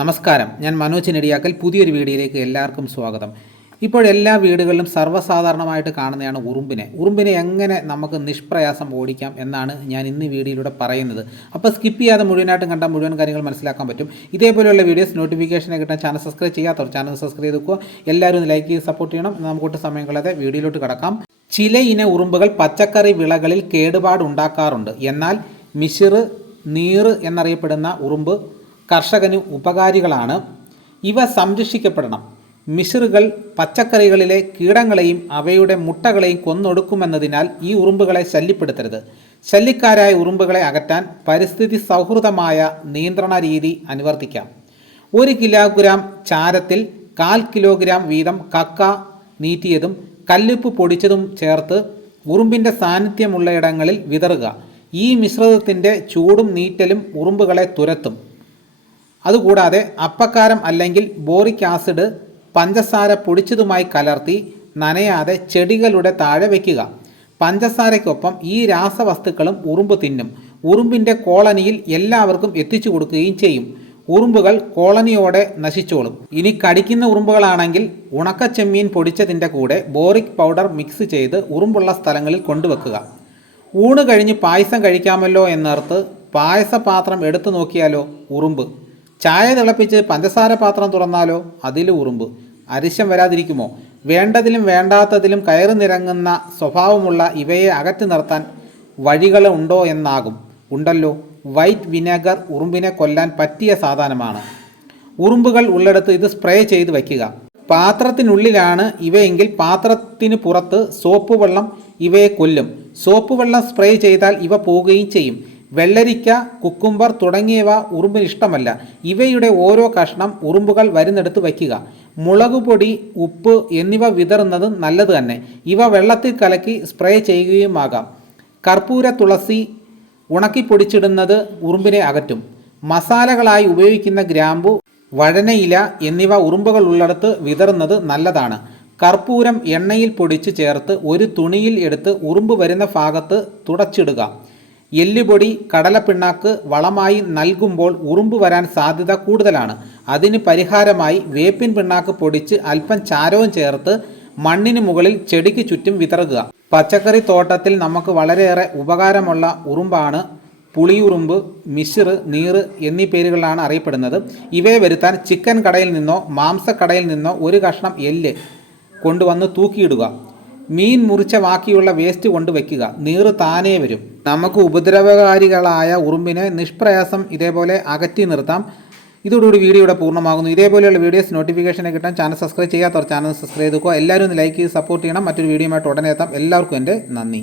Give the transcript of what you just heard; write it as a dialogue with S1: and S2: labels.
S1: നമസ്കാരം. ഞാൻ മനോജ് നെടിയാക്കൽ പുതിയൊരു വീഡിയോയിലേക്ക് എല്ലാവർക്കും സ്വാഗതം. ഇപ്പോഴെല്ലാ വീടുകളിലും സർവസാധാരണമായിട്ട് കാണുന്നതാണ് ഉറുമ്പിനെ. ഉറുമ്പിനെ എങ്ങനെ നമുക്ക് നിഷ്പ്രയാസം ഓടിക്കാം എന്നാണ് ഞാൻ ഇന്ന് വീഡിയോയിലൂടെ പറയുന്നത്. അപ്പോൾ സ്കിപ്പ് ചെയ്യാതെ മുഴുവനായിട്ടും കണ്ടാൽ മുഴുവൻ കാര്യങ്ങൾ മനസ്സിലാക്കാൻ പറ്റും. ഇതേപോലെയുള്ള വീഡിയോസ് നോട്ടിഫിക്കേഷനെ കിട്ടാൻ ചാനൽ സബ്സ്ക്രൈബ് ചെയ്യാത്തവർ ചാനൽ സബ്സ്ക്രൈബ് ചെയ്ത് വെക്കുക. എല്ലാവരും ഒന്ന് ലൈക്ക് ചെയ്ത് സപ്പോർട്ട് ചെയ്യണം. നമുക്കൊട്ട് സമയം കളയാതെ വീഡിയോയിലോട്ട് കിടക്കാം. ചില ഇന ഉറുമ്പുകൾ പച്ചക്കറി വിളകളിൽ കേടുപാടുണ്ടാക്കാറുണ്ട്. എന്നാൽ മിശിറ് നീറ് എന്നറിയപ്പെടുന്ന ഉറുമ്പ് കർഷകന് ഉപകാരികളാണ്. ഇവ സംരക്ഷിക്കപ്പെടണം. മിശ്രുകൾ പച്ചക്കറികളിലെ കീടങ്ങളെയും അവയുടെ മുട്ടകളെയും കൊന്നൊടുക്കുമെന്നതിനാൽ ഈ ഉറുമ്പുകളെ ശല്യപ്പെടുത്തരുത്. ശല്യക്കാരായ ഉറുമ്പുകളെ അകറ്റാൻ പരിസ്ഥിതി സൗഹൃദമായ നിയന്ത്രണ രീതി അനുവർത്തിക്കാം. ഒരു കിലോഗ്രാം ചാരത്തിൽ കാൽ കിലോഗ്രാം വീതം കക്ക നീറ്റിയതും കല്ലുപ്പ് പൊടിച്ചതും ചേർത്ത് ഉറുമ്പിന്റെ സാന്നിധ്യമുള്ളയിടങ്ങളിൽ വിതറുക. ഈ മിശ്രിതത്തിന്റെ ചൂടും നീറ്റലും ഉറുമ്പുകളെ തുരത്തും. അതുകൂടാതെ അപ്പക്കാരം അല്ലെങ്കിൽ ബോറിക് ആസിഡ് പഞ്ചസാര പൊടിച്ചതുമായി കലർത്തി നനയാതെ ചെടികളുടെ താഴെ വയ്ക്കുക പഞ്ചസാരയ്ക്കൊപ്പം ഈ രാസവസ്തുക്കളും ഉറുമ്പ് തിന്നും. ഉറുമ്പിന്റെ കോളനിയിൽ എല്ലാവർക്കും എത്തിച്ചു കൊടുക്കുകയും ചെയ്യും. ഉറുമ്പുകൾ കോളനിയോടെ നശിച്ചോളും. ഇനി കടിക്കുന്ന ഉറുമ്പുകളാണെങ്കിൽ ഉണക്കച്ചെമ്മീൻ പൊടിച്ചതിന്റെ കൂടെ ബോറിക് പൗഡർ മിക്സ് ചെയ്ത് ഉറുമ്പുള്ള സ്ഥലങ്ങളിൽ കൊണ്ടുവെക്കുക. ഊണ് കഴിഞ്ഞ് പായസം കഴിക്കാമല്ലോ എന്നോർത്ത് പായസപാത്രം എടുത്തു നോക്കിയാലോ ഉറുമ്പ്? ചായ തിളപ്പിച്ച് പഞ്ചസാര പാത്രം തുറന്നാലോ? അതിൽ ഉറുമ്പ്. അരിശം വരാതിരിക്കുമോ? വേണ്ടതിലും വേണ്ടാത്തതിലും കയറി നിരങ്ങുന്ന സ്വഭാവമുള്ള ഇവയെ അകറ്റി നിർത്താൻ വഴികൾ ഉണ്ടോ എന്നാകും. ഉണ്ടല്ലോ. വൈറ്റ് വിനെഗർ ഉറുമ്പിനെ കൊല്ലാൻ പറ്റിയ സാധനമാണ്. ഉറുമ്പുകൾ ഉള്ളിടത്ത് ഇത് സ്പ്രേ ചെയ്ത് വയ്ക്കുക. പാത്രത്തിനുള്ളിലാണ് ഇവയെങ്കിൽ പാത്രത്തിന് പുറത്ത് സോപ്പ് വെള്ളം ഇവയെ കൊല്ലും. സോപ്പ് വെള്ളം സ്പ്രേ ചെയ്താൽ ഇവ പോവുകയും ചെയ്യും. വെള്ളരിക്ക കുക്കുംബർ തുടങ്ങിയവ ഉറുമ്പിന് ഇഷ്ടമല്ല. ഇവയുടെ ഓരോ കഷ്ണം ഉറുമ്പുകൾ വരുന്നെടുത്ത് വയ്ക്കുക. മുളകുപൊടി ഉപ്പ് എന്നിവ വിതറുന്നത് നല്ലത് തന്നെ. ഇവ വെള്ളത്തിൽ കലക്കി സ്പ്രേ ചെയ്യുകയും ചെയ്യുകയുമാകാം കർപ്പൂര തുളസി ഉണക്കി പൊടിച്ചിടുന്നത് ഉറുമ്പിനെ അകറ്റും. മസാലകളായി ഉപയോഗിക്കുന്ന ഗ്രാമ്പു വഴനയില എന്നിവ ഉറുമ്പുകൾ ഉള്ളിടത്ത് വിതറുന്നത് നല്ലതാണ്. കർപ്പൂരം എണ്ണയിൽ പൊടിച്ച് ചേർത്ത് ഒരു തുണിയിൽ എടുത്ത് ഉറുമ്പ് വരുന്ന ഭാഗത്ത് തുടച്ചിടുക. എല്ലുപൊടി കടലപ്പിണ്ണാക്ക് വളമായി നൽകുമ്പോൾ ഉറുമ്പ് വരാൻ സാധ്യത കൂടുതലാണ്. അതിന് പരിഹാരമായി വേപ്പിൻ പിണ്ണാക്ക് പൊടിച്ച് അല്പം ചാരവും ചേർത്ത് മണ്ണിന് മുകളിൽ ചെടിക്ക് ചുറ്റും വിതറുക. പച്ചക്കറി തോട്ടത്തിൽ നമുക്ക് വളരെയേറെ ഉപകാരമുള്ള ഉറുമ്പാണ് പുളിയുറുമ്പ് മിശ്ർ നീർ എന്നീ പേരുകളിലാണ് അറിയപ്പെടുന്നത്. ഇവയെ വരുത്താൻ ചിക്കൻ കടയിൽ നിന്നോ മാംസക്കടയിൽ നിന്നോ ഒരു കഷ്ണം എല്ല് കൊണ്ടുവന്ന് തൂക്കിയിടുക. മീൻ മുറിച്ച ബാക്കിയുള്ള വേസ്റ്റ് കൊണ്ട് വയ്ക്കുക നീറ് താനേ വരും. നമുക്ക് ഉപദ്രവകാരികളായ ഉറുമ്പിനെ നിഷ്പ്രയാസം ഇതേപോലെ അകറ്റി നിർത്താം. ഇതോടുകൂടി വീഡിയോ ഇവിടെ പൂർണമാകുന്നു. ഇതേപോലെയുള്ള വീഡിയോസ് നോട്ടിഫിക്കേഷനെ കിട്ടാൻ ചാനൽ സബ്സ്ക്രൈബ് ചെയ്യാത്തവർ ചാനൽ സബ്സ്ക്രൈബ് ചെയ്തുക എല്ലാവരും ഒന്ന് ലൈക്ക് ചെയ്ത് സപ്പോർട്ട് ചെയ്യണം. മറ്റൊരു വീഡിയോയുമായിട്ട് ഉടനെ എത്താം. എല്ലാവർക്കും എന്റെ നന്ദി.